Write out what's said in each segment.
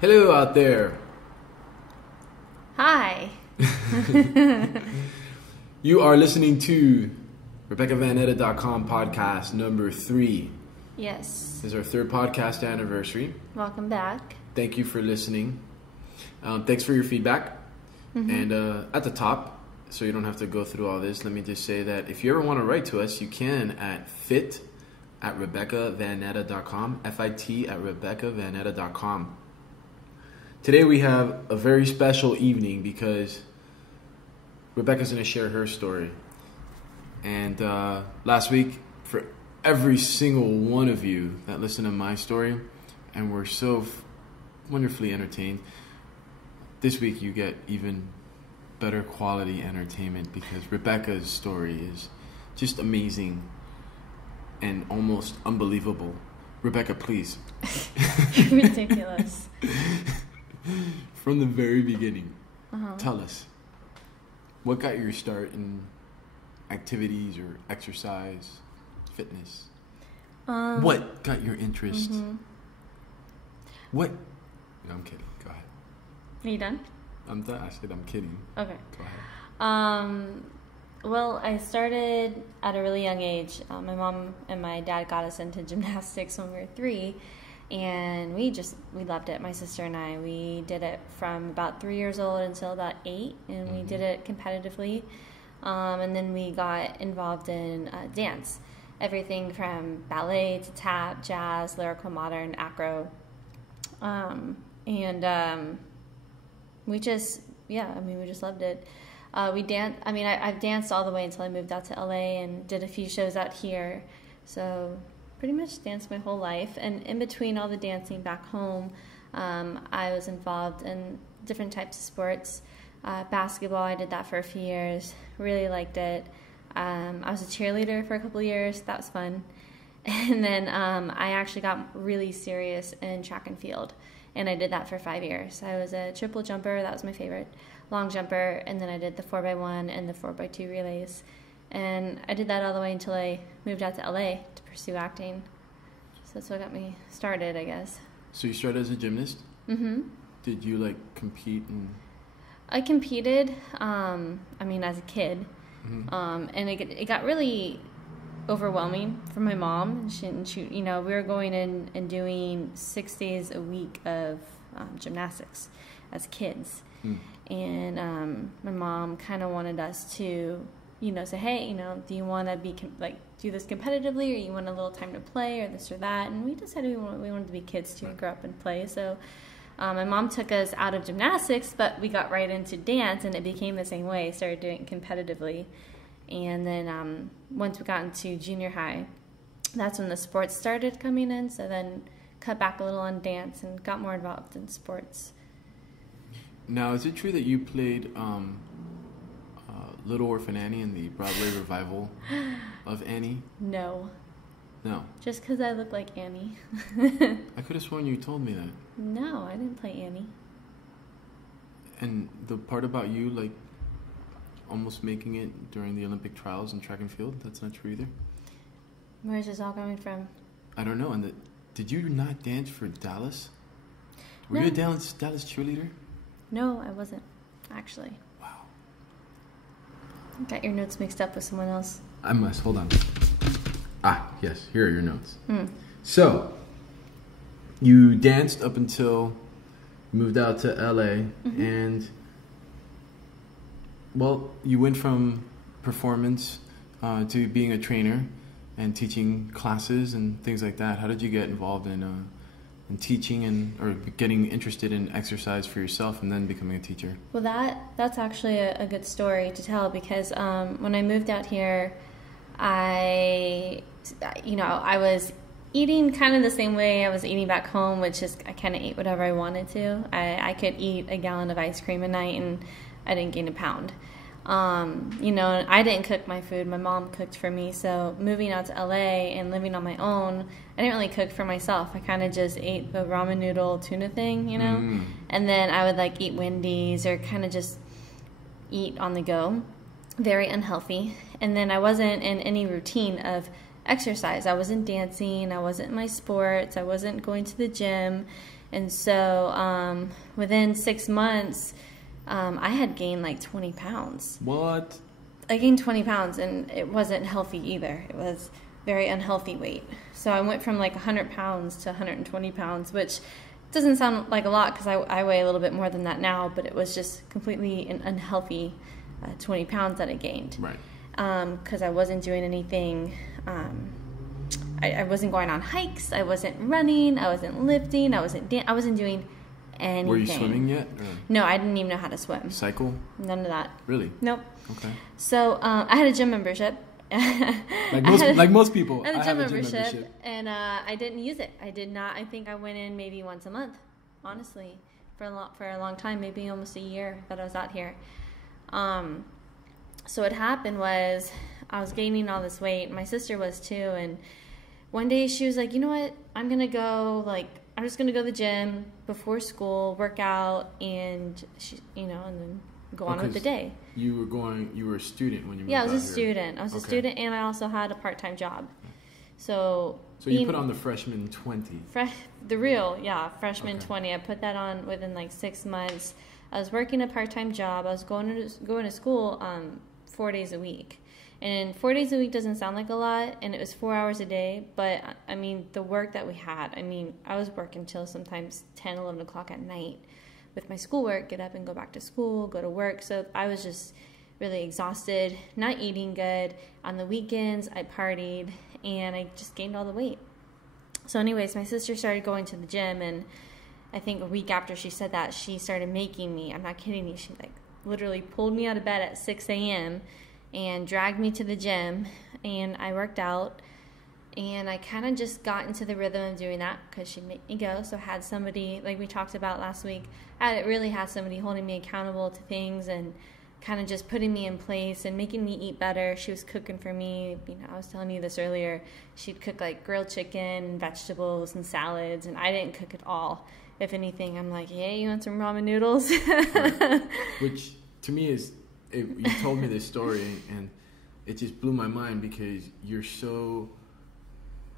Hello out there. Hi. You are listening to RebekahVanetta.com podcast number 3. Yes. This is our 3rd podcast anniversary. Welcome back. Thank you for listening. Thanks for your feedback. Mm-hmm. And at the top, so you don't have to go through all this, let me just say that if you ever want to write to us, you can at fit@RebekahVanetta.com, FIT@RebekahVanetta.com. Today we have a very special evening because Rebekah's going to share her story. And last week, for every single one of you that listened to my story and were so wonderfully entertained, this week you get even better quality entertainment because Rebekah's story is just amazing and almost unbelievable. Rebekah, please. Ridiculous. From the very beginning, tell us, what got your start in activities or exercise, fitness? What got your interest? Mm-hmm. What? No, I'm kidding. Go ahead. Are you done? I'm done. I said I'm kidding. Okay. Go ahead. Well, I started at a really young age. My mom and my dad got us into gymnastics when we were 3. And we loved it. My sister and I, we did it from about 3 years old until about 8, and we did it competitively. And then we got involved in dance, everything from ballet to tap, jazz, lyrical, modern, acro, we just loved it. We danced. I mean, I've danced all the way until I moved out to LA and did a few shows out here. So pretty much danced my whole life, and in between all the dancing back home, I was involved in different types of sports. Basketball, I did that for a few years, really liked it. I was a cheerleader for a couple of years, that was fun. And then I actually got really serious in track and field, and I did that for 5 years. I was a triple jumper, that was my favorite, long jumper, and then I did the 4x1 and the 4x2 relays. And I did that all the way until I moved out to LA to pursue acting. So that's what got me started, I guess. So you started as a gymnast? Mm-hmm. Did you compete? I competed, as a kid. Mm-hmm. And it got really overwhelming for my mom. She we were going in and doing 6 days a week of gymnastics as kids. Mm. And my mom kind of wanted us to say, hey, do you want to be do this competitively, or you want a little time to play, or this or that? And we decided we wanted to be kids too, and grow up and play. So my mom took us out of gymnastics, but we got right into dance, and it became the same way. Started doing it competitively, and then once we got into junior high, that's when the sports started coming in. So then cut back a little on dance and got more involved in sports. Now, is it true that you played Little Orphan Annie in the Broadway revival of Annie? No. Just because I look like Annie. I could have sworn you told me that. No, I didn't play Annie. And the part about you, almost making it during the Olympic trials in track and field, that's not true either? Where's this all coming from? I don't know. And did you not dance for Dallas? Were No. you a Dallas cheerleader? No, I wasn't, actually. Wow. Got your notes mixed up with someone else. I must. Hold on. Yes. Here are your notes. So, you danced up until you moved out to LA, and, well, you went from performance to being a trainer and teaching classes and things like that. How did you get involved in teaching or getting interested in exercise for yourself and then becoming a teacher? Well, that's actually a good story to tell, because when I moved out here, I was eating kind of the same way I was eating back home, which is I kind of ate whatever I wanted to. I could eat a gallon of ice cream a night and I didn't gain a pound. I didn't cook my food. My mom cooked for me. So moving out to LA and living on my own, I didn't really cook for myself. I kind of just ate the ramen noodle tuna thing, and then I would eat Wendy's or kind of just eat on the go. Very unhealthy. And then I wasn't in any routine of exercise. I wasn't dancing. I wasn't in my sports. I wasn't going to the gym. And so within 6 months, I had gained like 20 pounds. What? I gained 20 pounds, and it wasn't healthy either. It was very unhealthy weight. So I went from like 100 pounds to 120 pounds, which doesn't sound like a lot because I weigh a little bit more than that now, but it was just completely an unhealthy 20 pounds that I gained. Right. Because I wasn't doing anything. I wasn't going on hikes. I wasn't running. I wasn't lifting. I wasn't doing anything. Were you swimming yet? Or? No, I didn't even know how to swim. Cycle? None of that. Really? Nope. Okay. So I had a gym membership. like most people, I had a gym membership, and I didn't use it. I did not. I think I went in maybe once a month, honestly, for a long time, maybe almost a year that I was out here. So what happened was I was gaining all this weight. My sister was too, and one day she was like, "You know what? I'm just gonna go to the gym before school, work out, and and then go on with the day." You were a student when you moved Yeah, I was out a here. student. I was a student, and I also had a part-time job. So you put on the freshman 20. Freshman 20. I put that on within like 6 months. I was working a part-time job. I was going to school 4 days a week. And 4 days a week doesn't sound like a lot, and it was 4 hours a day. But, I mean, the work that we had, I was working till sometimes 10, 11 o'clock at night with my schoolwork, get up and go back to school, go to work. So I was just really exhausted, not eating good. On the weekends, I partied, and I just gained all the weight. So anyways, my sister started going to the gym, and I think a week after she said that, she started making me, I'm not kidding you, she like literally pulled me out of bed at 6 a.m. and dragged me to the gym, and I worked out. And I kind of just got into the rhythm of doing that because she'd make me go. So I had somebody, like we talked about last week, I really had somebody holding me accountable to things and kind of just putting me in place and making me eat better. She was cooking for me. I was telling you this earlier. She'd cook like grilled chicken and vegetables and salads, and I didn't cook at all. If anything, I'm like, hey, you want some ramen noodles? Right. Which to me you told me this story, and it just blew my mind because you're so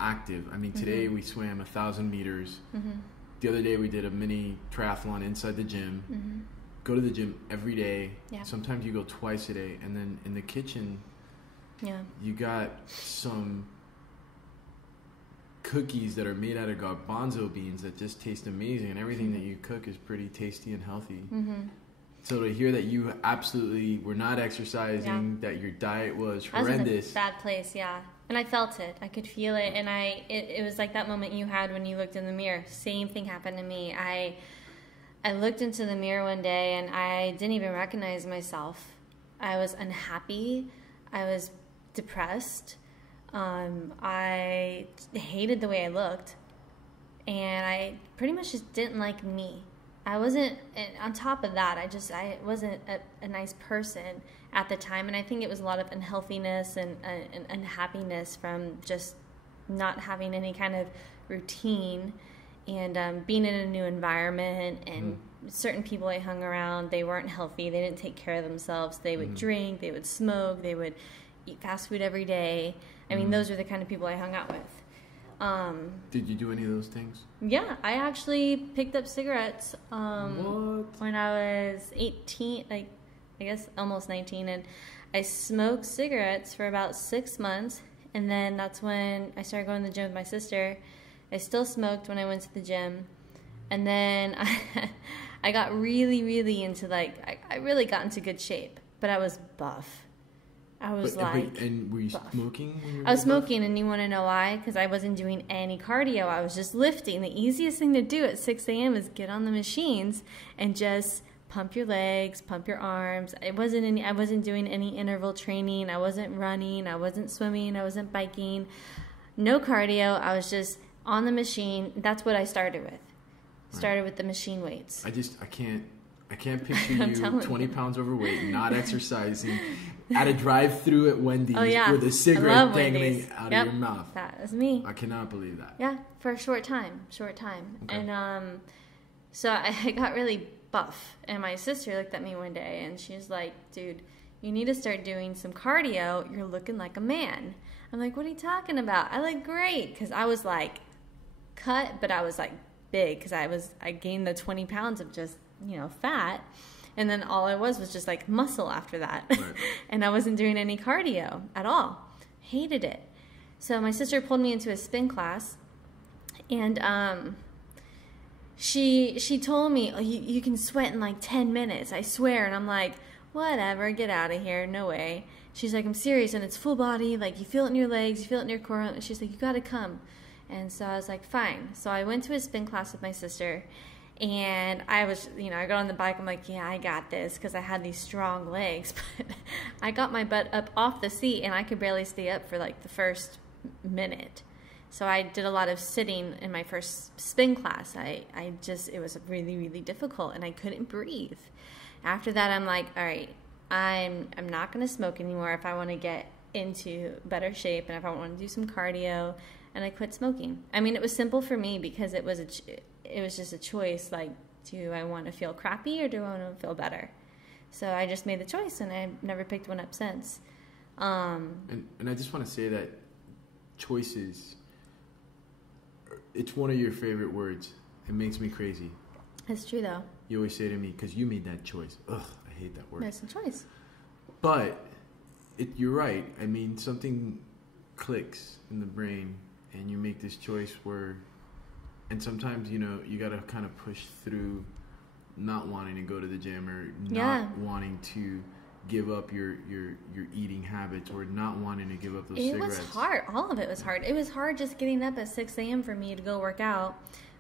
active. Today we swam 1,000 meters. Mm-hmm. The other day we did a mini triathlon inside the gym. Mm-hmm. Go to the gym every day. Yeah. Sometimes you go twice a day. And then in the kitchen, you got some cookies that are made out of garbanzo beans that just taste amazing. And everything that you cook is pretty tasty and healthy. Mm-hmm. So to hear that you absolutely were not exercising, that your diet was horrendous. I was in a bad place, yeah. And I felt it. I could feel it. And it was like that moment you had when you looked in the mirror. Same thing happened to me. I looked into the mirror one day, and I didn't even recognize myself. I was unhappy. I was depressed. I hated the way I looked. And I pretty much just didn't like me. I wasn't, and on top of that, I wasn't a nice person at the time, and I think it was a lot of unhealthiness and unhappiness from just not having any kind of routine and being in a new environment, and certain people I hung around, they weren't healthy, they didn't take care of themselves, they would drink, they would smoke, they would eat fast food every day. Those were the kind of people I hung out with. Did you do any of those things? Yeah, I actually picked up cigarettes What? when I was 18, I guess almost 19, and I smoked cigarettes for about 6 months, and then that's when I started going to the gym with my sister. I still smoked when I went to the gym, and then I got really, really into I really got into good shape, but I was buff. I was and were you buff. smoking? When you were I was buff? smoking, and you want to know why? Because I wasn't doing any cardio. I was just lifting. The easiest thing to do at 6 a.m. is get on the machines and just pump your legs, pump your arms. I wasn't doing any interval training. I wasn't running. I wasn't swimming. I wasn't biking. No cardio. I was just on the machine. That's what I started with. Started with the machine weights. I can't picture you 20 pounds overweight, not exercising, at a drive-through at Wendy's with a cigarette dangling out of your mouth. That was me. I cannot believe that. Yeah, for a short time. Okay. And so I got really buff, and my sister looked at me one day, and she was like, dude, you need to start doing some cardio. You're looking like a man. I'm like, what are you talking about? I look great. Because I was like cut, but I was like big because I gained the 20 pounds of just, fat. And then all I was just like muscle after that. Right. And I wasn't doing any cardio at all. Hated it. So my sister pulled me into a spin class. And she told me, oh, you can sweat in like 10 minutes, I swear. And I'm like, whatever, get out of here, no way. She's like, I'm serious, and it's full body, like you feel it in your legs, you feel it in your core. And she's like, you gotta come. And so I was like, fine. So I went to a spin class with my sister, and I was, I got on the bike, I'm like, yeah, I got this, because I had these strong legs. But I got my butt up off the seat, and I could barely stay up for like the first minute. So I did a lot of sitting in my first spin class. It was really, really difficult, and I couldn't breathe. After that, I'm like, all right, I'm not going to smoke anymore if I want to get into better shape and if I want to do some cardio, and I quit smoking. I mean, it was simple for me because it was just a choice, like, do I want to feel crappy or do I want to feel better? So I just made the choice, and I've never picked one up since. And I just want to say that choices, it's one of your favorite words. It makes me crazy. It's true, though. You always say to me, because you made that choice. Ugh, I hate that word. That's a choice. But you're right. I mean, something clicks in the brain, and you make this choice where, and sometimes, you got to kind of push through not wanting to go to the gym or not wanting to give up your eating habits or not wanting to give up those cigarettes. It was hard. All of it was hard. It was hard just getting up at 6 a.m. for me to go work out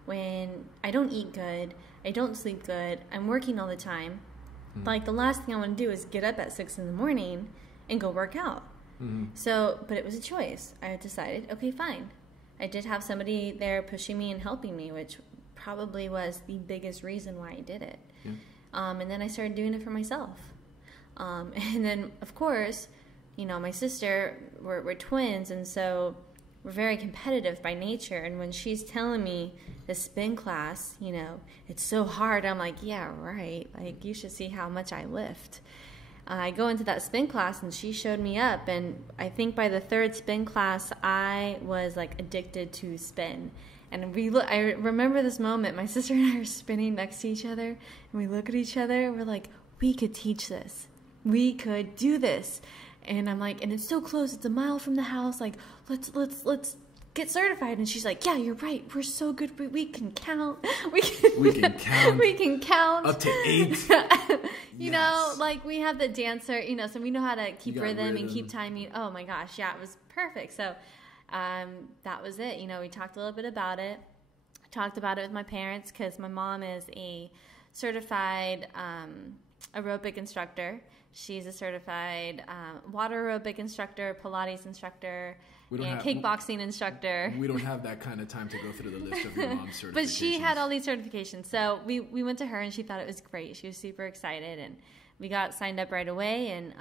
when I don't eat good. I don't sleep good. I'm working all the time. Mm-hmm. Like, the last thing I want to do is get up at 6 in the morning and go work out. Mm-hmm. So, but it was a choice. I decided, okay, fine. I did have somebody there pushing me and helping me, which probably was the biggest reason why I did it. Yeah. And then I started doing it for myself. And then, of course, my sister, we're twins, and so we're very competitive by nature. And when she's telling me the spin class, it's so hard, I'm like, yeah, right. Like, you should see how much I lift. I go into that spin class, and she showed me up, and I think by the third spin class, I was like addicted to spin. And I remember this moment. My sister and I are spinning next to each other, and we look at each other, and we're like, we could teach this. We could do this. And I'm like, and it's so close. It's a mile from the house. Like, let's get certified. And she's like, yeah, you're right. We're so good. We can count. We can count. We can count. Up to 8. You know, like, we have the dancer, so we know how to keep rhythm and keep timing. Oh my gosh. Yeah, it was perfect. So that was it. We talked a little bit about it. I talked about it with my parents because my mom is a certified aerobic instructor. She's a certified water aerobic instructor, Pilates instructor, and kickboxing instructor. We don't have that kind of time to go through the list of your mom's certifications. But she had all these certifications. So we went to her, and she thought it was great. She was super excited, and we got signed up right away. And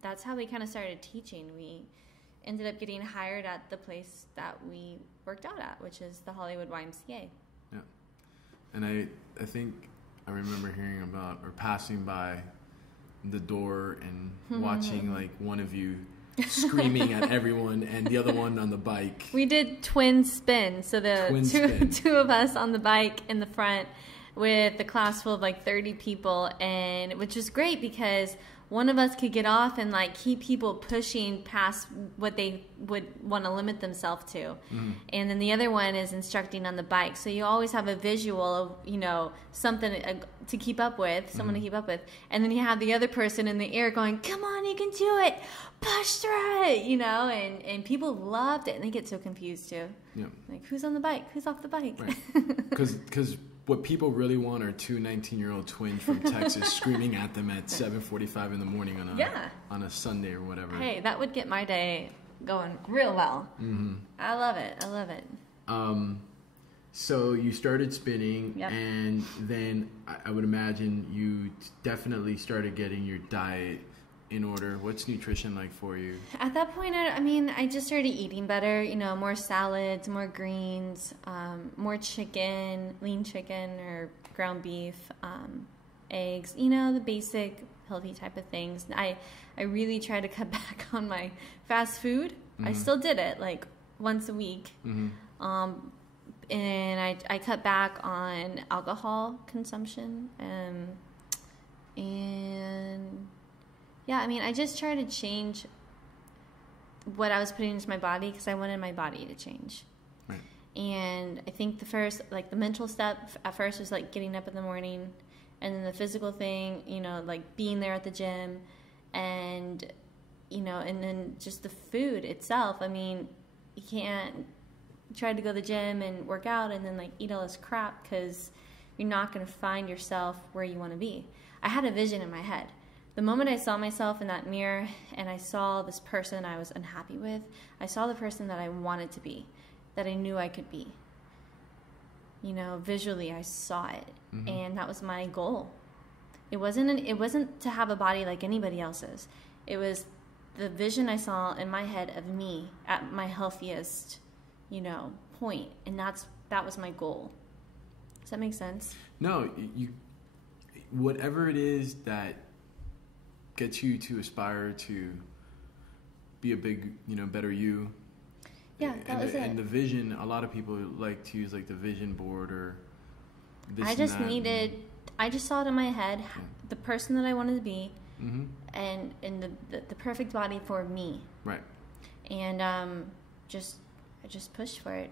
that's how we kind of started teaching. We ended up getting hired at the place that we worked out at, which is the Hollywood YMCA. Yeah. And I think I remember hearing about or passing by the door and watching like one of you screaming at everyone and the other one on the bike. We did twin spin. So the two of us on the bike in the front with the class full of like 30 people, and which was great because one of us could get off and like keep people pushing past what they would want to limit themselves to. Mm-hmm. And then the other one is instructing on the bike. So you always have a visual of, something to keep up with, someone to keep up with. And then you have the other person in the air going, come on, you can do it. Push through it, and people loved it. And they get so confused too. Yeah. Like, who's on the bike? Who's off the bike? Right. Because what people really want are two 19-year-old twins from Texas screaming at them at 7:45 in the morning on a Sunday or whatever. Hey, that would get my day going real well. Mm-hmm. I love it. So you started spinning, yep. And then I would imagine you definitely started getting your diet in order. What's nutrition like for you? At that point, I just started eating better, more salads, more greens, more chicken, lean chicken or ground beef, eggs, the basic healthy type of things. I really try to cut back on my fast food. I still did it like once a week. And I cut back on alcohol consumption. And yeah, I mean, I just try to change what I was putting into my body because I wanted my body to change. Right. And I think the mental step at first was like getting up in the morning, and then the physical thing, like being there at the gym, and, and then just the food itself. I mean, you can't try to go to the gym and work out and then like eat all this crap because you're not going to find yourself where you want to be. I had a vision in my head. The moment I saw myself in that mirror and I saw this person I was unhappy with, I saw the person that I wanted to be, that I knew I could be. Visually I saw it, and that was my goal. It wasn't to have a body like anybody else's. It was the vision I saw in my head of me at my healthiest, point, and that was my goal. Does that make sense? No, whatever it is that gets you to aspire to be a big, better you. Yeah, that was it. And the vision, a lot of people like to use like the vision board or this I just saw it in my head, the person that I wanted to be, and the perfect body for me. Right. And I just pushed for it.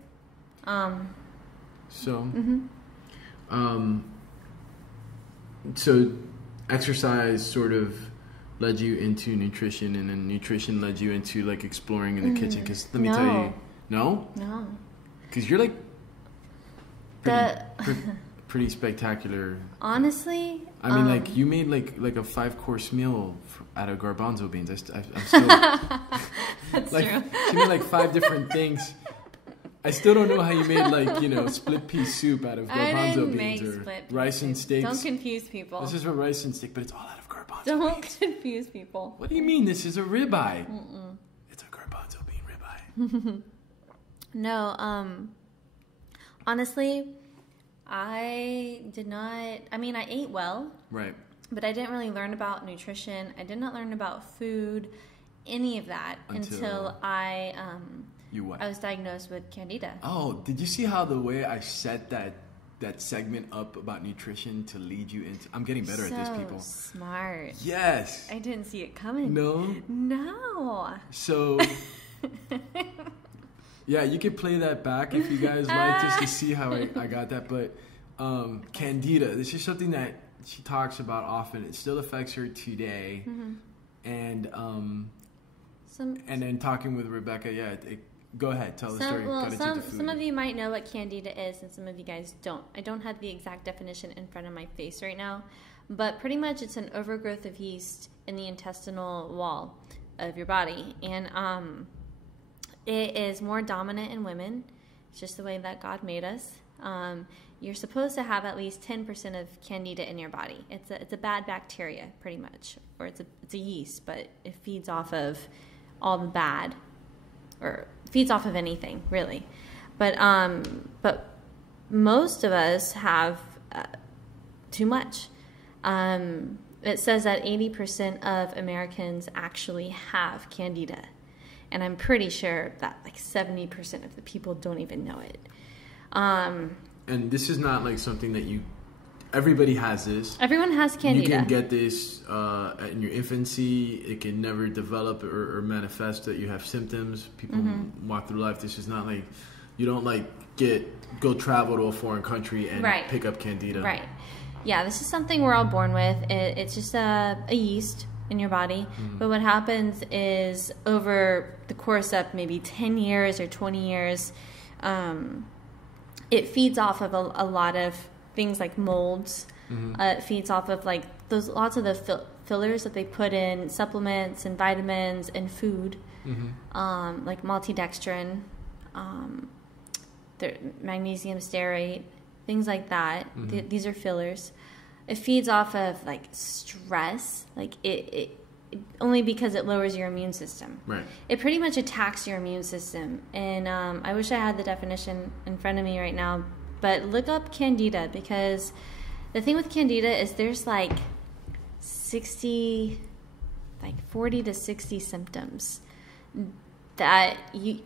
So exercise sort of led you into nutrition, and then nutrition led you into like exploring in the kitchen. Because let me tell you, no, because you're like pretty spectacular. Honestly, I mean, like you made like a 5-course meal out of garbanzo beans. I'm still that's like, true. She made like 5 different things. I still don't know how you made like split pea soup out of garbanzo beans or rice and steaks. Don't confuse people. This is a rice and steak, but it's all out of garbanzo Don't beans. confuse people. What do you mean? This is a ribeye. It's a garbanzo bean ribeye. No, honestly, I did not. I mean, I ate well, right? But I didn't really learn about nutrition. I did not learn about food, any of that until I was diagnosed with Candida. Oh, did you see how the way I set that segment up about nutrition to lead you into? I'm getting better at this, people. Smart. Yes. I didn't see it coming. No. So, yeah, you can play that back if you guys like, just to see how I got that. But Candida, this is something that she talks about often. It still affects her today, and then talking with Rebekah, go ahead, tell the story. Well, some of you might know what Candida is, and some of you guys don't. I don't have the exact definition in front of my face right now, but pretty much it's an overgrowth of yeast in the intestinal wall of your body, and it is more dominant in women. It's just the way that God made us. You're supposed to have at least 10% of Candida in your body. It's a bad bacteria, pretty much, or it's a yeast, but it feeds off of all the bad, or feeds off of anything, really. But most of us have too much. It says that 80% of Americans actually have Candida, and I'm pretty sure that like 70% of the people don't even know it. And this is not like something that everybody has this. Everyone has Candida. You can get this in your infancy. It can never develop or manifest that you have symptoms. People walk through life. This is not like, you don't like go travel to a foreign country and pick up Candida. Right. Yeah, this is something we're all born with. It's just a yeast in your body. But what happens is over the course of maybe 10 years or 20 years, it feeds off of a lot of things like molds. It feeds off of like lots of the fillers that they put in supplements and vitamins and food, like maltodextrin, magnesium stearate, things like that. These are fillers. It feeds off of like stress, like it only because it lowers your immune system. Right. It pretty much attacks your immune system. And I wish I had the definition in front of me right now, but look up Candida, because the thing with Candida is there's like 40 to 60 symptoms that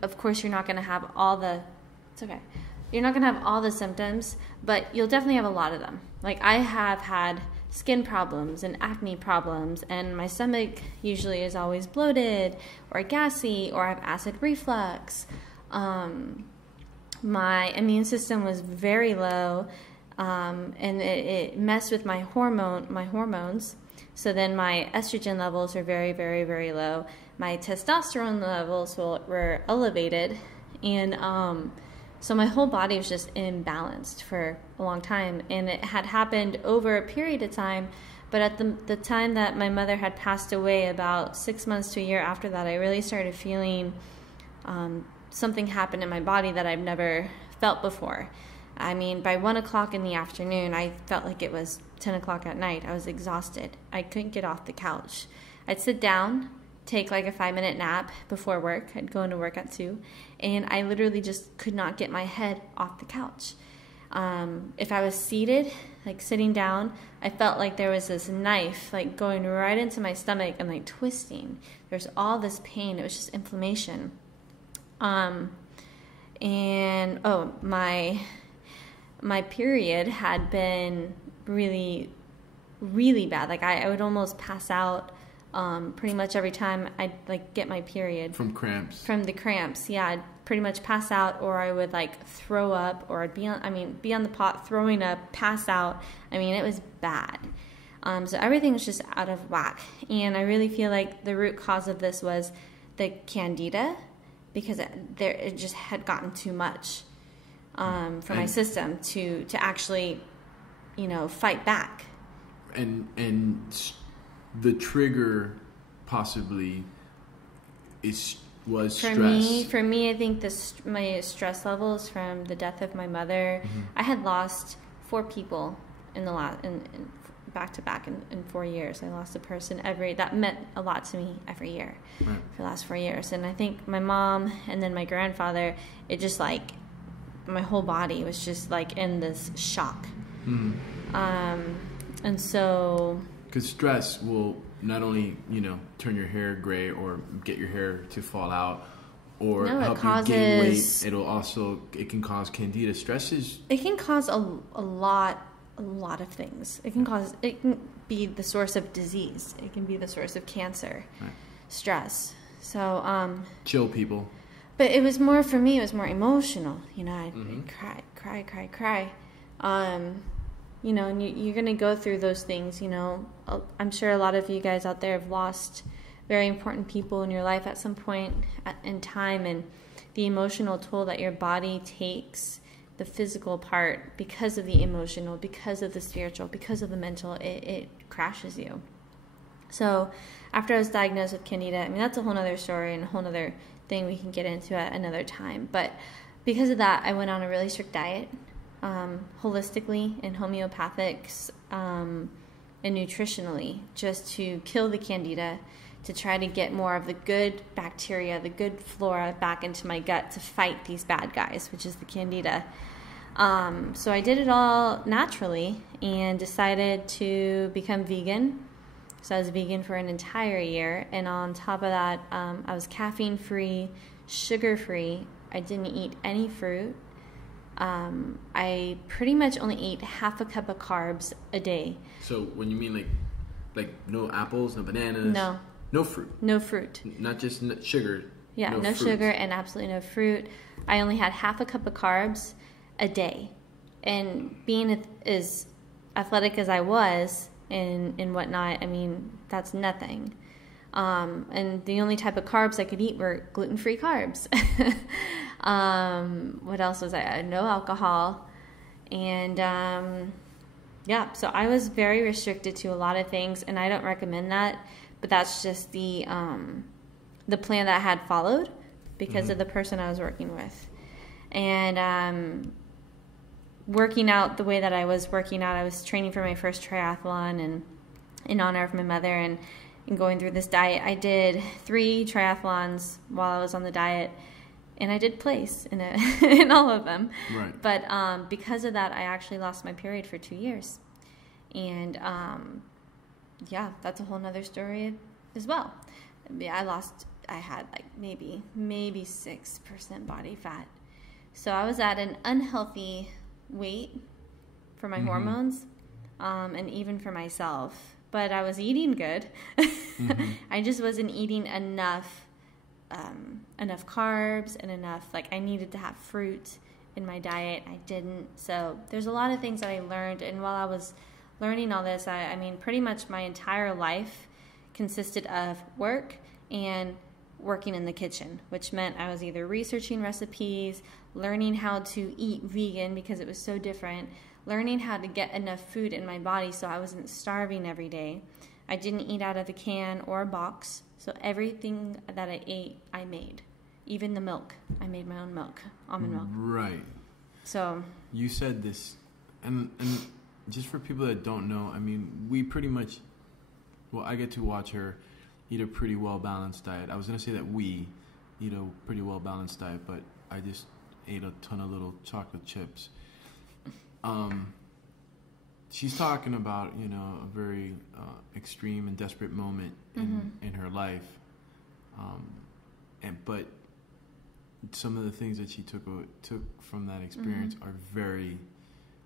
of course, you're not going to have all the, it's okay. You're not going to have all the symptoms, but you'll definitely have a lot of them. Like, I have had skin problems and acne problems, and my stomach usually is always bloated or gassy, or I have acid reflux. My immune system was very low, and it messed with my hormones. So then my estrogen levels were very, very, very low. My testosterone levels were elevated, and so my whole body was just imbalanced for a long time, and it had happened over a period of time. But at the time that my mother had passed away, about 6 months to a year after that, I really started feeling something happen in my body that I've never felt before. I mean, by 1 o'clock in the afternoon, I felt like it was 10 o'clock at night. I was exhausted. I couldn't get off the couch. I'd sit down, take like a 5-minute nap before work. I'd go into work at 2, and I literally just could not get my head off the couch. If I was seated, like sitting down, I felt like there was this knife like going right into my stomach and like twisting. There's all this pain. It was just inflammation. My period had been really, really bad. Like I would almost pass out pretty much every time I'd like get my period. From cramps. From the cramps, yeah. I'd pretty much pass out, or I would like throw up, or I'd be on the pot throwing up, pass out. I mean, it was bad. So everything was just out of whack. And I really feel like the root cause of this was the candida, because it just had gotten too much for my system to actually, fight back. And the trigger possibly was stress. For me, I think my stress levels from the death of my mother. Mm-hmm. I had lost 4 people in back to back in 4 years. I lost a person that meant a lot to me every year for the last 4 years. And I think my mom and then my grandfather, it just like my whole body was just like in this shock. Mm-hmm. And so, because stress will not only turn your hair gray or get your hair to fall out or help you gain weight, it can cause candida. It can cause a lot of things. It can be the source of disease. It can be the source of cancer. Right. Stress. So chill, people. But it was more, for me, it was more emotional. I'd mm-hmm. cry. And you're going to go through those things, I'm sure a lot of you guys out there have lost very important people in your life at some point in time, and the emotional toll that your body takes, the physical part, because of the emotional, because of the spiritual, because of the mental, it crashes you. So after I was diagnosed with candida, that's a whole other story and a whole other thing we can get into at another time. But because of that, I went on a really strict diet, holistically and homeopathics, and nutritionally, just to kill the candida, to try to get more of the good bacteria, the good flora back into my gut to fight these bad guys, which is the candida. So I did it all naturally and decided to become vegan. So I was vegan for an entire year, and on top of that, I was caffeine-free, sugar-free. I didn't eat any fruit. I pretty much only ate half a cup of carbs a day. So when you mean like no apples, no bananas, no fruit, not just sugar. Yeah, no sugar and absolutely no fruit. I only had half a cup of carbs a day, and being as athletic as I was and whatnot, that's nothing. And the only type of carbs I could eat were gluten-free carbs. What else was I? No alcohol. And, so I was very restricted to a lot of things, and I don't recommend that, but that's just the plan that I had followed because mm-hmm. of the person I was working with. And, working out the way that I was working out, I was training for my first triathlon, and in honor of my mother, and going through this diet, I did 3 triathlons while I was on the diet, and I did place in all of them. Right. But because of that, I actually lost my period for 2 years, and yeah, that's a whole nother story as well. Yeah, I had like maybe 6% body fat. So I was at an unhealthy weight for my hormones, and even for myself. But I was eating good. I just wasn't eating enough carbs and enough, like I needed to have fruit in my diet. I didn't. So there's a lot of things that I learned. And while I was learning all this, I mean, pretty much my entire life consisted of work and working in the kitchen, which meant I was either researching recipes, learning how to eat vegan because it was so different, learning how to get enough food in my body so I wasn't starving every day. I didn't eat out of a can or a box, so everything that I ate, I made. Even the milk. I made my own milk, almond milk. Right. So you said this, and just for people that don't know, I mean, we pretty much, well, I get to watch her eat a pretty well-balanced diet. I was going to say that we eat a pretty well-balanced diet, but I just ate a ton of little chocolate chips. She's talking about, a very extreme and desperate moment in her life. But some of the things that she took from that experience are very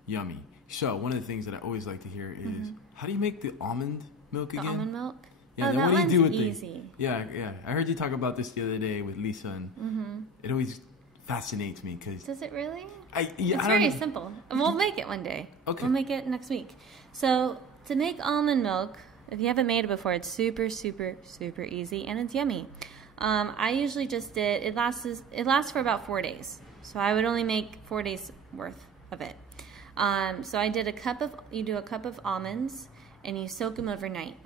yummy. So one of the things that I always like to hear is, how do you make the almond milk again? The almond milk? Yeah, that what do you do with easy. Yeah. I heard you talk about this the other day with Lisa, and it always fascinates me because. Does it really? It's very simple. And we'll make it one day. Okay. We'll make it next week. So to make almond milk, if you haven't made it before, it's super, super, super easy, and it's yummy. I usually just did. It lasts for about 4 days, so I would only make 4 days worth of it. So I did you do a cup of almonds, and you soak them overnight.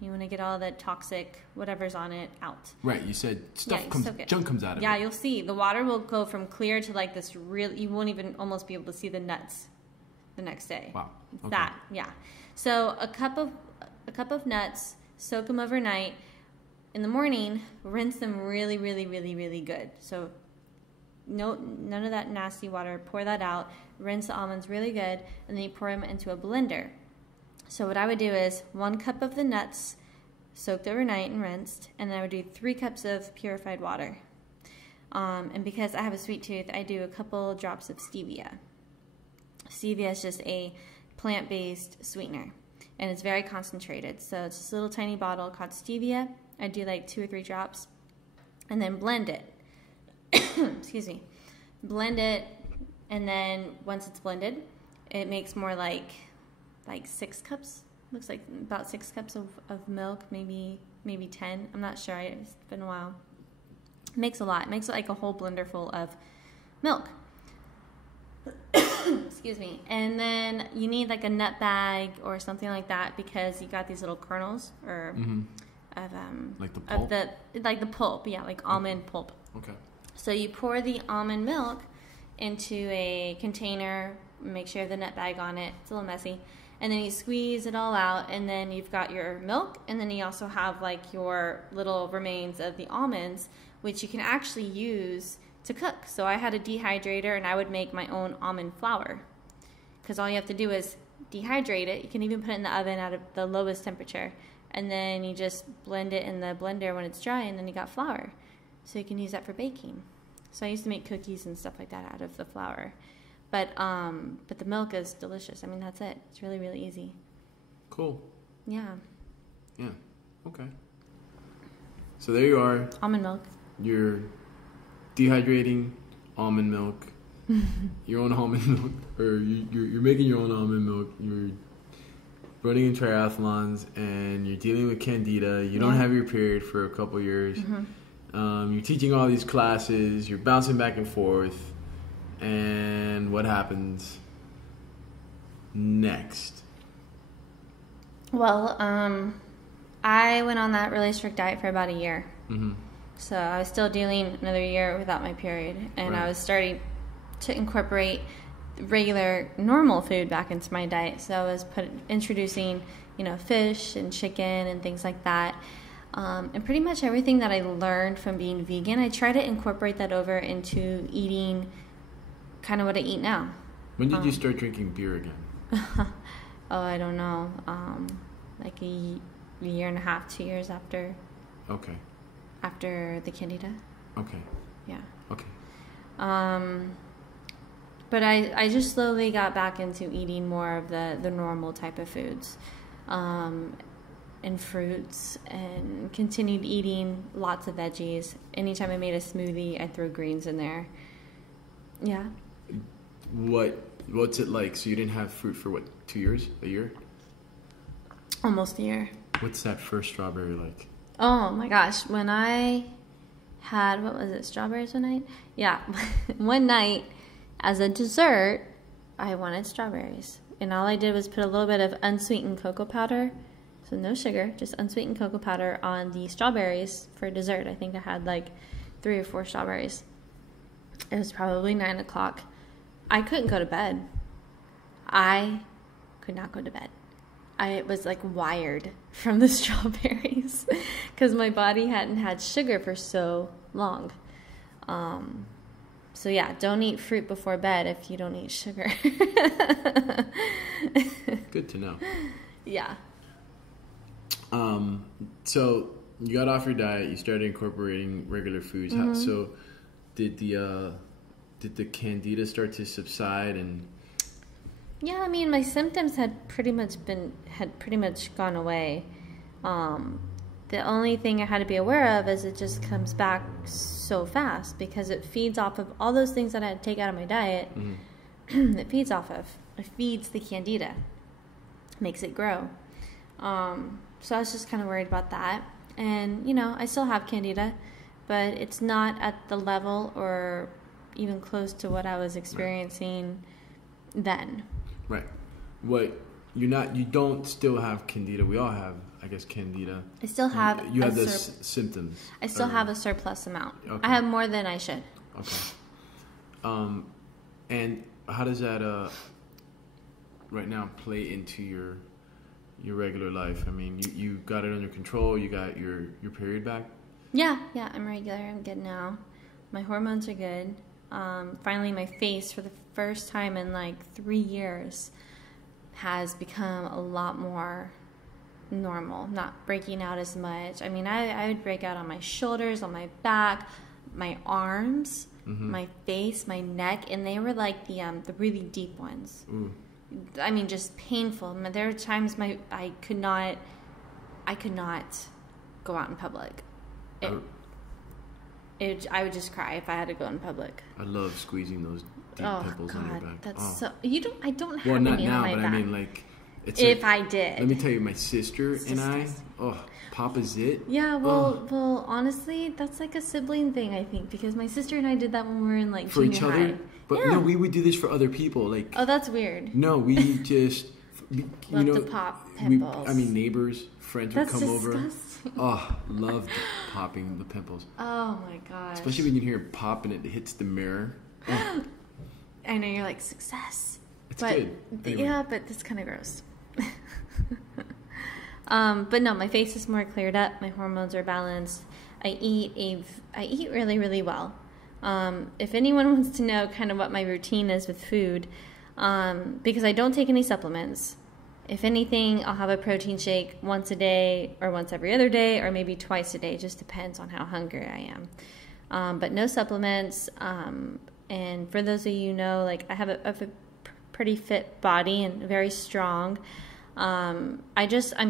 You want to get all the toxic whatever's on it out. Right, you said junk comes out of it. Yeah, you'll see. The water will go from clear to like this real, you won't even almost be able to see the nuts the next day. Wow. Okay. That, yeah. So a cup of nuts, soak them overnight. In the morning, rinse them really, really, really, really good. So none of that nasty water. Pour that out. Rinse the almonds really good, and then you pour them into a blender. So what I would do is 1 cup of the nuts soaked overnight and rinsed, and then I would do 3 cups of purified water. And because I have a sweet tooth, I do a couple drops of stevia. Stevia is just a plant-based sweetener, and it's very concentrated. So it's this little tiny bottle called stevia. I do like 2 or 3 drops, and then blend it. Excuse me. Blend it, and then once it's blended, it makes more like 6 cups. Looks like about 6 cups of milk, maybe 10. I'm not sure. It's been a while. It makes a lot. It makes like a whole blender full of milk. Excuse me. And then you need like a nut bag or something like that because you got these little kernels or of like the pulp? Like the pulp, yeah, like almond pulp. Okay. So you pour the almond milk into a container. Make sure you have the nut bag on it. It's a little messy. And then you squeeze it all out, and then you've got your milk, and then you also have like your little remains of the almonds, which you can actually use to cook. So I had a dehydrator, and I would make my own almond flour, because all you have to do is dehydrate it. You can even put it in the oven at the lowest temperature, and then you just blend it in the blender when it's dry, and then you got flour. So you can use that for baking. So I used to make cookies and stuff like that out of the flour. But the milk is delicious. I mean, that's it. It's really, really easy. Cool. Yeah. Yeah. Okay. So there you are. Almond milk. You're dehydrating almond milk. Your own almond milk. Or you're making your own almond milk. You're running in triathlons, and you're dealing with candida. You don't have your period for a couple years. You're teaching all these classes. You're bouncing back and forth. And what happens next? Well, I went on that really strict diet for about a year. So I was still dealing another year without my period. And I was starting to incorporate regular, normal food back into my diet. So I was introducing, fish and chicken and things like that. And pretty much everything that I learned from being vegan, I try to incorporate that over into eating kind of what I eat now. When did you start drinking beer again? I don't know. like a year and a half, 2 years after. Okay. After the Candida. Okay. Yeah. Okay. But I just slowly got back into eating more of the normal type of foods, and fruits, and continued eating lots of veggies. Anytime I made a smoothie, I'd throw greens in there. Yeah. What's it like? So you didn't have fruit for what, 2 years? A year? Almost a year. What's that first strawberry like? Oh my gosh. When I had, what was it, strawberries one night? Yeah. One night, as a dessert, I wanted strawberries. And all I did was put a little bit of unsweetened cocoa powder, so no sugar, just unsweetened cocoa powder on the strawberries for dessert. I think I had like 3 or 4 strawberries. It was probably 9 o'clock. I couldn't go to bed. I could not go to bed. I was like wired from the strawberries because my body hadn't had sugar for so long. So yeah, don't eat fruit before bed if you don't eat sugar. Good to know. Yeah. So you got off your diet, you started incorporating regular foods. Mm-hmm. So did the Candida start to subside? And Yeah, I mean, my symptoms had pretty much gone away. The only thing I had to be aware of is it just comes back so fast because it feeds off of all those things that I had to take out of my diet. Mm-hmm. It feeds off of. It feeds the Candida. Makes it grow. So I was just kind of worried about that. And, I still have Candida, but it's not at the level or even close to what I was experiencing then. Right. You don't still have Candida. We all have, I guess, Candida. I still have. You have the symptoms. I still have a surplus amount. Okay. I have more than I should. Okay. And how does that right now play into your regular life? I mean, you got it under control. You got your period back. Yeah, I'm regular. I'm good now. My hormones are good. Finally, my face, for the first time in like 3 years, has become a lot more normal, not breaking out as much. I mean, I would break out on my shoulders, on my back, my arms, mm-hmm. my face, my neck, and they were like the really deep ones. Ooh. I mean, just painful. There were times I could not go out in public. I would just cry if I had to go in public. I love squeezing those deep pimples on your back. That's so. I don't have any on my back. Well, not now, but back. I mean, like, I did. Let me tell you, my sister and I. Oh, Papa Zit. Yeah, well, honestly, that's like a sibling thing, I think, because my sister and I did that when we were in like for junior each other. High. But no, we would do this for other people. Like, oh, that's weird. No, we just love to pop pimples. Neighbors, friends would come over. Disgusting. Oh, loved popping the pimples. Oh my gosh. Especially when you hear it pop and it hits the mirror. Oh. I know, you're like, success. It's good. Anyway. Yeah, but it's kind of gross. But no, my face is more cleared up. My hormones are balanced. I eat really, really well. If anyone wants to know kind of what my routine is with food, because I don't take any supplements. If anything, I'll have a protein shake once a day or once every other day or maybe twice a day. Just depends on how hungry I am. But no supplements. And for those of you who know, like, I have a pretty fit body and very strong. I'm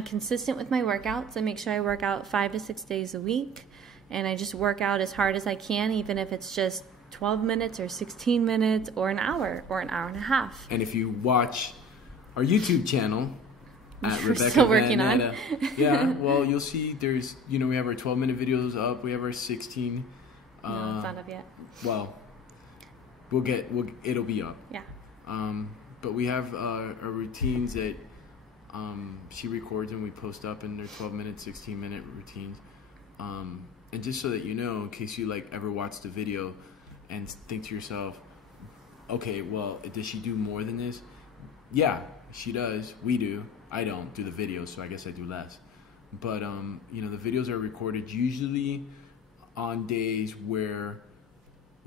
consistent with my workouts. I make sure I work out 5 to 6 days a week. And I just work out as hard as I can, even if it's just 12 minutes or 16 minutes or an hour and a half. And if you watch our YouTube channel at Rebekah, still working on. Yeah, well, you'll see there's, we have our 12-minute videos up. We have our 16. No, it's not up yet. Well, it'll be up. Yeah. But we have our routines that she records and we post up in their 12-minute, 16-minute routines. And just so that you know, in case you ever watch the video and think to yourself, okay, well, does she do more than this? Yeah, she does. We do. I don't do the videos, so I guess I do less. But, the videos are recorded usually on days where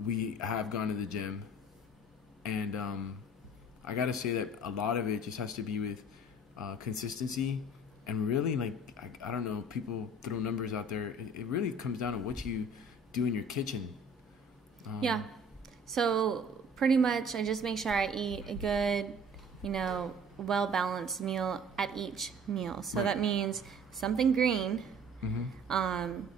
we have gone to the gym. And I got to say that a lot of it just has to be with consistency And really, like, I don't know, people throw numbers out there. It really comes down to what you do in your kitchen. Yeah. So pretty much I just make sure I eat a good, well-balanced meal at each meal. So that means something green,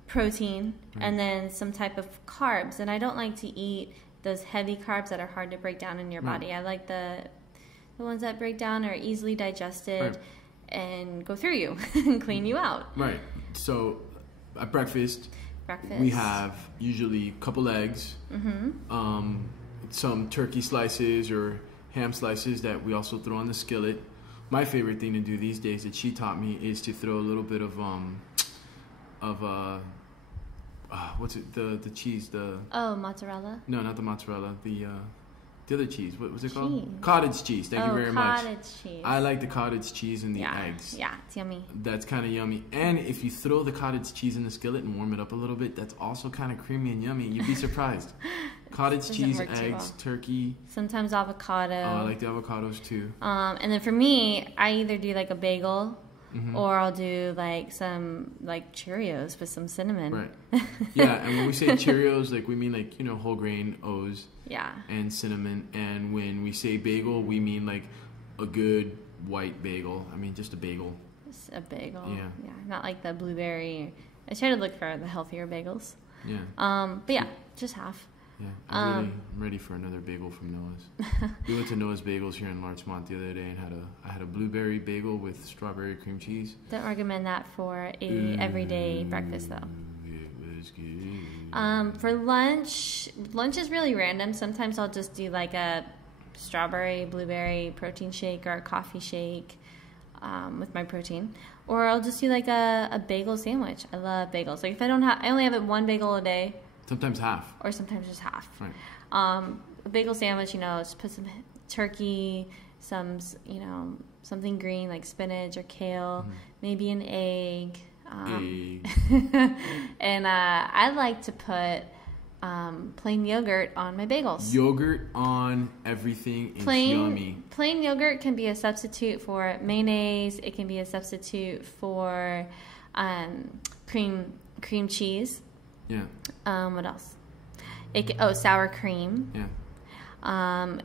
protein, and then some type of carbs. And I don't like to eat those heavy carbs that are hard to break down in your body. I like the ones that break down are easily digested and go through you and clean you out. Right. So at breakfast, we have usually a couple eggs, some turkey slices or ham slices that we also throw on the skillet. My favorite thing to do these days that she taught me is to throw a little bit of what's it, the cheese, mozzarella? No, not the mozzarella, the other cheese. What was it called? Cottage cheese. Thank you very much. Cottage cheese. I like the cottage cheese and the eggs. Yeah, it's yummy. That's kind of yummy. And if you throw the cottage cheese in the skillet and warm it up a little bit, that's also kind of creamy and yummy. You'd be surprised. Cottage cheese, eggs, turkey. Sometimes avocado. Oh, I like the avocados too. And then for me, I either do like a bagel or I'll do like some Cheerios with some cinnamon. Right. Yeah, and when we say Cheerios, like we mean like, whole grain O's. Yeah. And cinnamon. And when we say bagel, we mean like a good white bagel. I mean just a bagel. Just a bagel. Yeah. Yeah. Not like the blueberry. I try to look for the healthier bagels. Yeah. But yeah, just half. Yeah, I'm ready for another bagel from Noah's. We went to Noah's Bagels here in Larchmont the other day and I had a blueberry bagel with strawberry cream cheese. Don't recommend that for a everyday breakfast though. It was good. For lunch is really random. Sometimes I'll just do like a strawberry blueberry protein shake or a coffee shake with my protein, or I'll just do like a bagel sandwich. I love bagels. Like if I only have one bagel a day. Sometimes half. Or sometimes just half. Right. A bagel sandwich, just put some turkey, some, something green like spinach or kale, maybe an egg. And I like to put plain yogurt on my bagels. Yogurt on everything is yummy. Plain yogurt can be a substitute for mayonnaise. It can be a substitute for cream cheese. Yeah. What else? Sour cream. Yeah.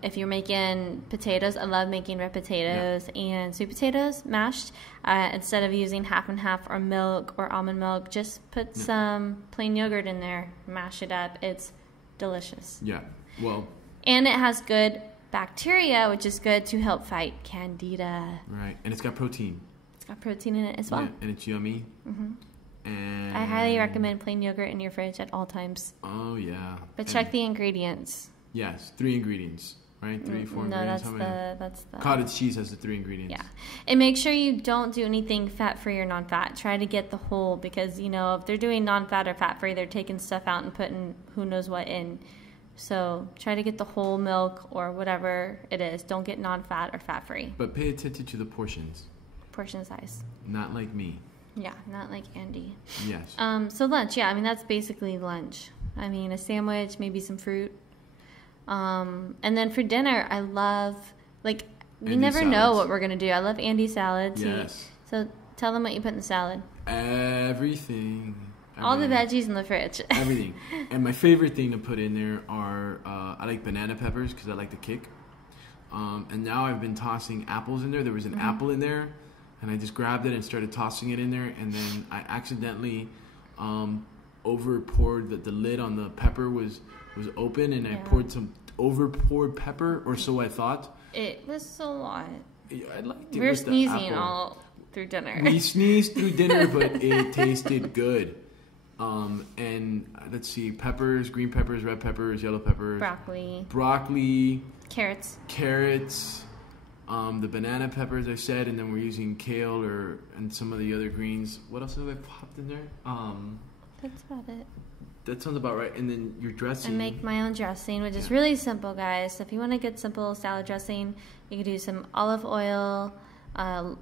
If you're making potatoes, I love making red potatoes and sweet potatoes mashed. Instead of using half and half or milk or almond milk, just put some plain yogurt in there, mash it up. It's delicious. Yeah. Well. And it has good bacteria, which is good to help fight candida. Right. And it's got protein. It's got protein in it as well. Yeah. And it's yummy. And I highly recommend plain yogurt in your fridge at all times. Oh, yeah. But check the ingredients. Yes, 3 ingredients, right? 3, 4 ingredients. No, that's the... Cottage cheese has the 3 ingredients. Yeah. And make sure you don't do anything fat-free or non-fat. Try to get the whole, because, if they're doing non-fat or fat-free, they're taking stuff out and putting who knows what in. So try to get the whole milk or whatever it is. Don't get non-fat or fat-free. But pay attention to the portions. Portion size. Not like me. Yeah, not like Andy. Yes. So lunch, that's basically lunch. A sandwich, maybe some fruit. And then for dinner, I love, we never salads. know what we're going to do. I love Andy salads. Yes. So tell them what you put in the salad. Everything. All the veggies in the fridge. Everything. And my favorite thing to put in there are, I like banana peppers because I like the kick. And now I've been tossing apples in there. There was an apple in there. And I just grabbed it and started tossing it in there. And then I accidentally over-poured the lid on the pepper was open. And I poured some over-poured pepper, or so I thought. It was a lot. I liked it. We're with sneezing the apple. all through dinner. We sneezed through dinner, but it tasted good. And let's see, peppers, green peppers, red peppers, yellow peppers. Broccoli. Carrots. The banana peppers I said, and then we're using kale and some of the other greens. What else have I popped in there? That's about it. That sounds about right. And then your dressing. I make my own dressing, which is really simple, guys. So if you want a good simple salad dressing, you can do some olive oil,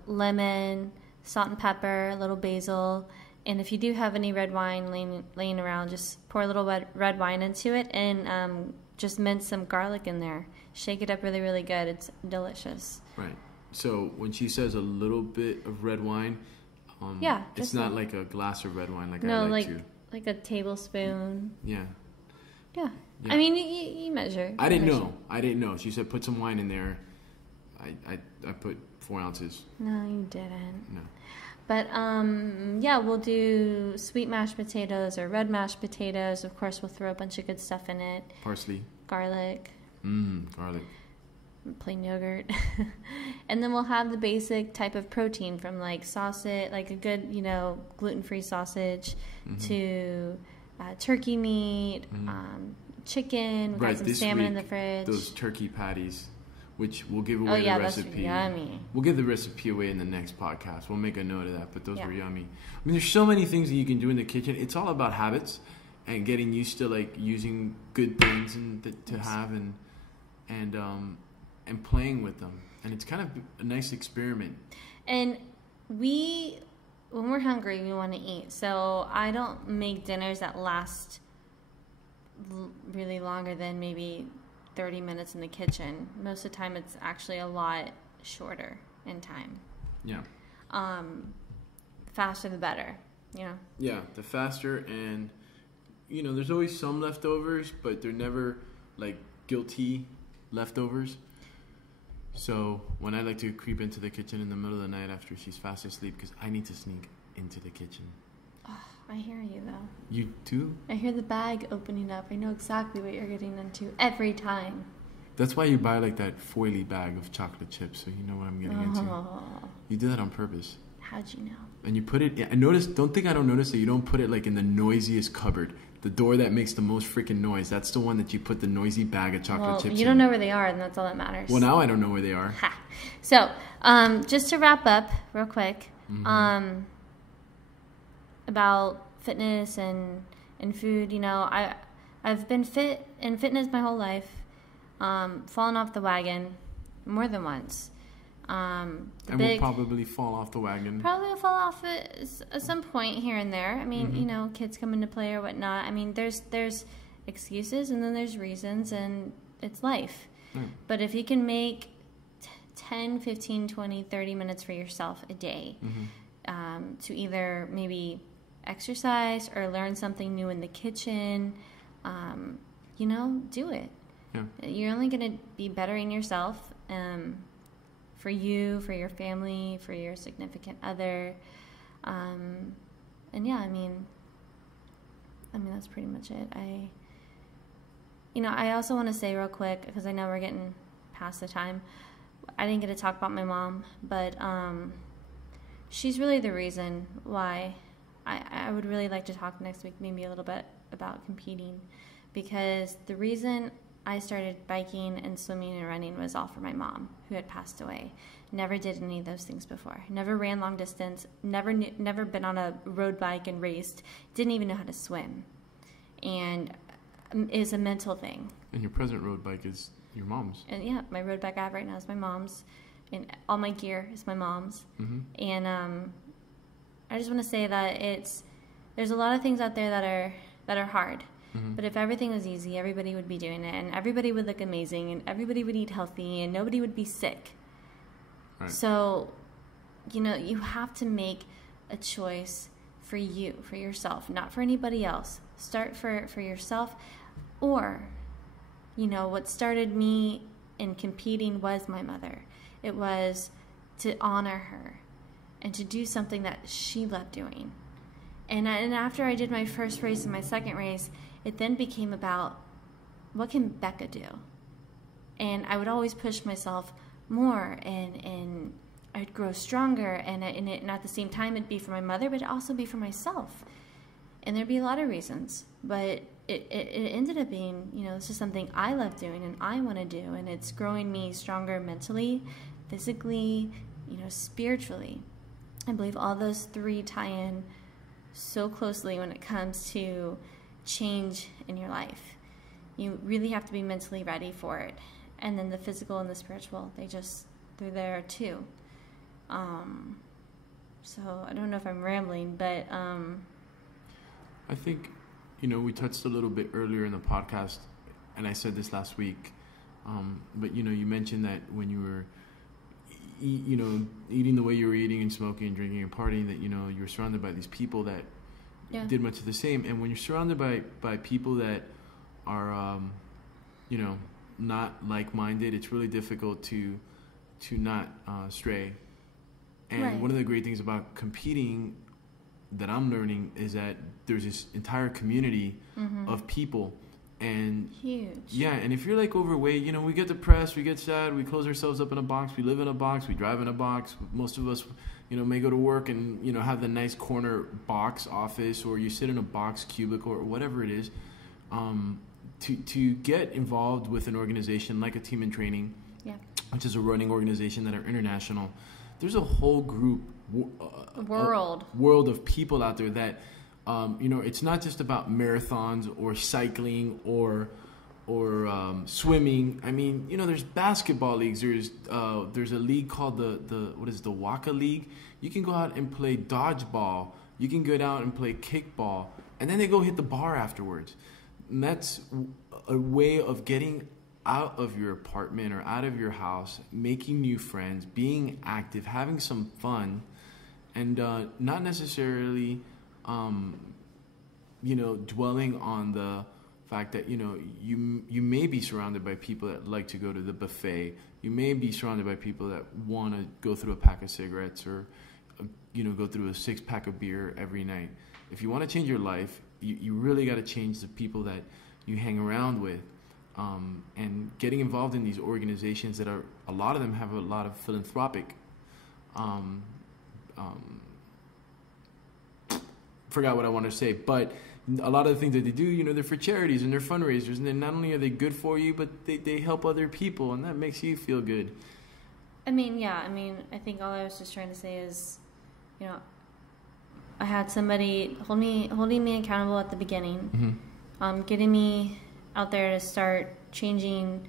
lemon, salt and pepper, a little basil. And if you do have any red wine laying around, just pour a little red wine into it and just mince some garlic in there. Shake it up really, really good. It's delicious. Right. So when she says a little bit of red wine, Yeah. It's not like a glass of red wine like no, I like to. Like a tablespoon. Yeah. Yeah. I mean, you measure. I didn't know. She said put some wine in there. I put 4 ounces. No, you didn't. No. But yeah, we'll do sweet mashed potatoes or red mashed potatoes. Of course, we'll throw a bunch of good stuff in it. Parsley. Garlic. Garlic. Plain yogurt. And then we'll have the basic type of protein from like sausage, like a good, gluten-free sausage, to turkey meat, chicken. We've got some salmon in the fridge. Those turkey patties, which we'll give away the recipe. That's yummy. We'll give the recipe away in the next podcast. We'll make a note of that, but those were yummy. I mean, there's so many things that you can do in the kitchen. It's all about habits and getting used to like using good things to have and playing with them. And it's kind of a nice experiment. And when we're hungry, we want to eat. So I don't make dinners that last really longer than maybe 30 minutes in the kitchen. Most of the time, it's actually a lot shorter in time. Yeah. Faster the better, Yeah, the faster, and there's always some leftovers, but they're never like guilty leftovers. So when I like to creep into the kitchen in the middle of the night after she's fast asleep, because I need to sneak into the kitchen. Oh, I hear you though. You too? I hear the bag opening up. I know exactly what you're getting into every time. That's why you buy like that foily bag of chocolate chips, so you know what I'm getting into. You did that on purpose. How'd you know? And you put it. I noticed. Don't think I don't notice that you don't put it like in the noisiest cupboard. The door that makes the most freaking noise. That's the one that you put the noisy bag of chocolate chips in. You don't know where they are, and that's all that matters. Well, now I don't know where they are. Ha. So, just to wrap up real quick, about fitness and food, I've been fit in fitness my whole life, fallen off the wagon more than once. We'll probably fall off the wagon. Probably will fall off at some point here and there. I mean, kids come into play or whatnot. I mean, there's excuses and then there's reasons, and it's life. But if you can make 10, 15, 20, 30 minutes for yourself a day to either maybe exercise or learn something new in the kitchen, do it. Yeah. You're only going to be bettering yourself. For you, for your family, for your significant other, and yeah, I mean that's pretty much it. I also want to say real quick, because I know we're getting past the time. I didn't get to talk about my mom, but she's really the reason why I would really like to talk next week, maybe a little bit about competing, because the reason I started biking and swimming and running was all for my mom, who had passed away. Never did any of those things before. Never ran long distance. Never been on a road bike and raced. Didn't even know how to swim. And it's a mental thing. And your present road bike is your mom's. And yeah, my road bike I have right now is my mom's. And all my gear is my mom's. And I just want to say that there's a lot of things out there that are hard. But if everything was easy, everybody would be doing it, and everybody would look amazing, and everybody would eat healthy, and nobody would be sick. Right. So, you have to make a choice for you, for yourself, not for anybody else. Start for yourself. Or, what started me in competing was my mother. It was to honor her and to do something that she loved doing. And after I did my first race and my second race, it then became about, what can Becca do? And I would always push myself more, and I'd grow stronger, and at the same time it'd be for my mother, but it'd also be for myself. And there'd be a lot of reasons, but it ended up being, this is something I love doing and I want to do, and it's growing me stronger mentally, physically, spiritually. I believe all those three tie in so closely when it comes to change in your life. You really have to be mentally ready for it, and then the physical and the spiritual, they're there too. So I don't know if I'm rambling, but I think we touched a little bit earlier in the podcast, and I said this last week, but you mentioned that when eating the way you were eating and smoking and drinking and partying, that, you were surrounded by these people that did much of the same. And when you're surrounded by people that are, not like-minded, it's really difficult to not stray. And one of the great things about competing that I'm learning is that there's this entire community of people. And huge. Yeah, and if you're like overweight, we get depressed, we get sad, we close ourselves up in a box, we live in a box, we drive in a box. Most of us, may go to work and, have the nice corner box office, or you sit in a box cubicle or whatever it is. To get involved with an organization like a Team in Training, which is a running organization that are international, there's a whole group, world of people out there that, it's not just about marathons or cycling or swimming. I mean, there's basketball leagues. There's a league called the Waka League. You can go out and play dodgeball. You can go out and play kickball, and then they go hit the bar afterwards. And that's a way of getting out of your apartment or out of your house, making new friends, being active, having some fun, and not necessarily, dwelling on the fact that, you may be surrounded by people that like to go to the buffet. You may be surrounded by people that want to go through a pack of cigarettes or, go through a 6-pack of beer every night. If you want to change your life, you really got to change the people that you hang around with. And getting involved in these organizations that are, a lot of them have a lot of philanthropic, forgot what I wanted to say, but a lot of the things that they do, they're for charities and they're fundraisers, and then not only are they good for you, but they help other people, and that makes you feel good. I think all I was just trying to say is, I had somebody holding me accountable at the beginning, getting me out there to start changing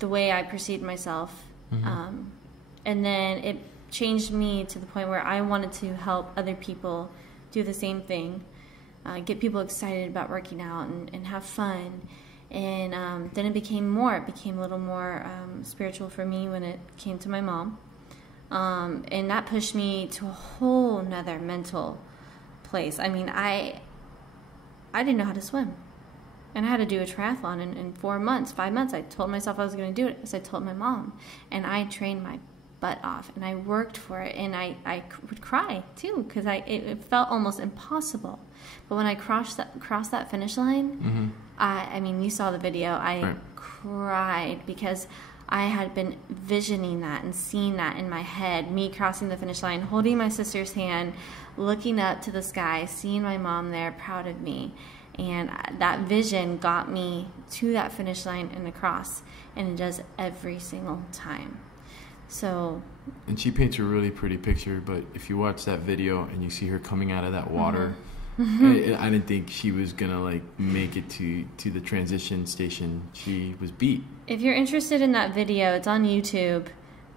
the way I perceived myself. And then it changed me to the point where I wanted to help other people do the same thing, get people excited about working out and have fun. And then it became a little more spiritual for me when it came to my mom. And that pushed me to a whole nother mental place. I mean, I didn't know how to swim. And I had to do a triathlon in 5 months. I told myself I was going to do it, as I told my mom. And I trained my butt off, and I worked for it. And I would cry, too, because it felt almost impossible. But when I crossed that finish line, you saw the video. I cried because I had been visioning that and seeing that in my head, me crossing the finish line, holding my sister's hand, looking up to the sky, seeing my mom there, proud of me. And that vision got me to that finish line and across, and it does every single time. So. And she paints a really pretty picture, but if you watch that video and you see her coming out of that water, I didn't think she was gonna make it to the transition station. She was beat. If you're interested in that video, it's on YouTube,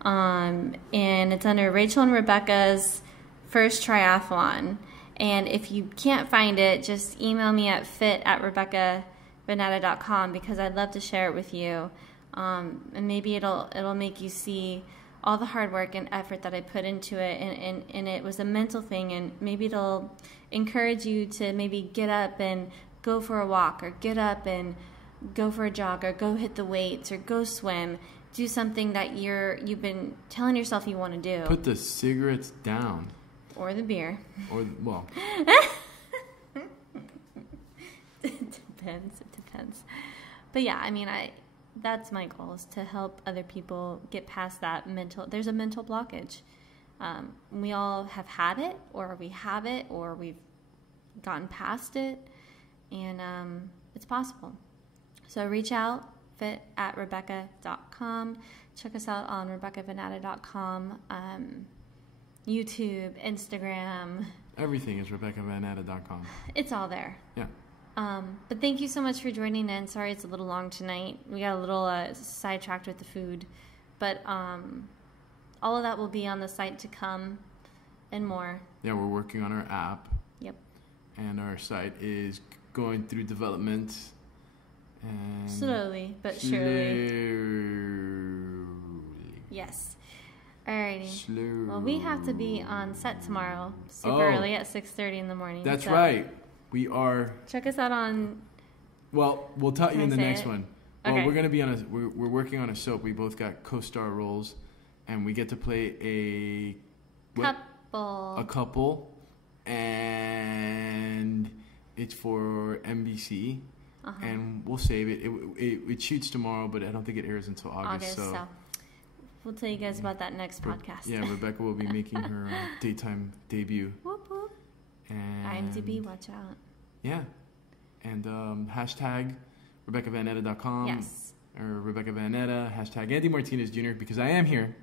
and it's under Rachel and Rebekah's first triathlon. And if you can't find it, just email me at fit@RebekahVannatta.com, because I'd love to share it with you. And maybe it'll make you see all the hard work and effort that I put into it. And it was a mental thing, and maybe it'll encourage you to maybe get up and go for a walk, or get up and go for a jog, or go hit the weights, or go swim. Do something that you've been telling yourself you want to do. Put the cigarettes down. Or the beer. It depends. But yeah, that's my goal, is to help other people get past that there's a mental blockage. We all have had it, or we have it, or we've gotten past it, and it's possible. So reach out, fit@Rebekah.com. Check us out on RebekahVannatta.com. YouTube, Instagram. Everything is RebekahVannatta.com. It's all there. Yeah. But thank you so much for joining in. Sorry it's a little long tonight. We got a little sidetracked with the food. But all of that will be on the site to come and more. Yeah, we're working on our app. Yep. And our site is going through development. And slowly, but surely. Yes. Alrighty. Slow. Well, we have to be on set tomorrow, super early at 6:30 in the morning. That's right. We are. Check us out on. Well, we'll tell you in the next one. Well, Okay. we're gonna be on a. We're working on a soap. We both got co-star roles, and we get to play a couple, and it's for NBC, and we'll save it. It shoots tomorrow, but I don't think it airs until August. So we'll tell you guys about that next podcast. Yeah, Rebekah will be making her daytime debut. Whoop whoop. And IMDb, watch out. Yeah, and hashtag RebekahVanetta.com. Yes. Or Rebekah Vanetta, hashtag Andy Martinez Jr. because I am here.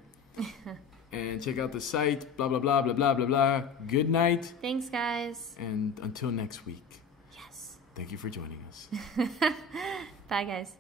And check out the site, blah, blah, blah, blah, blah, blah, blah. Good night. Thanks, guys. And until next week. Yes. Thank you for joining us. Bye, guys.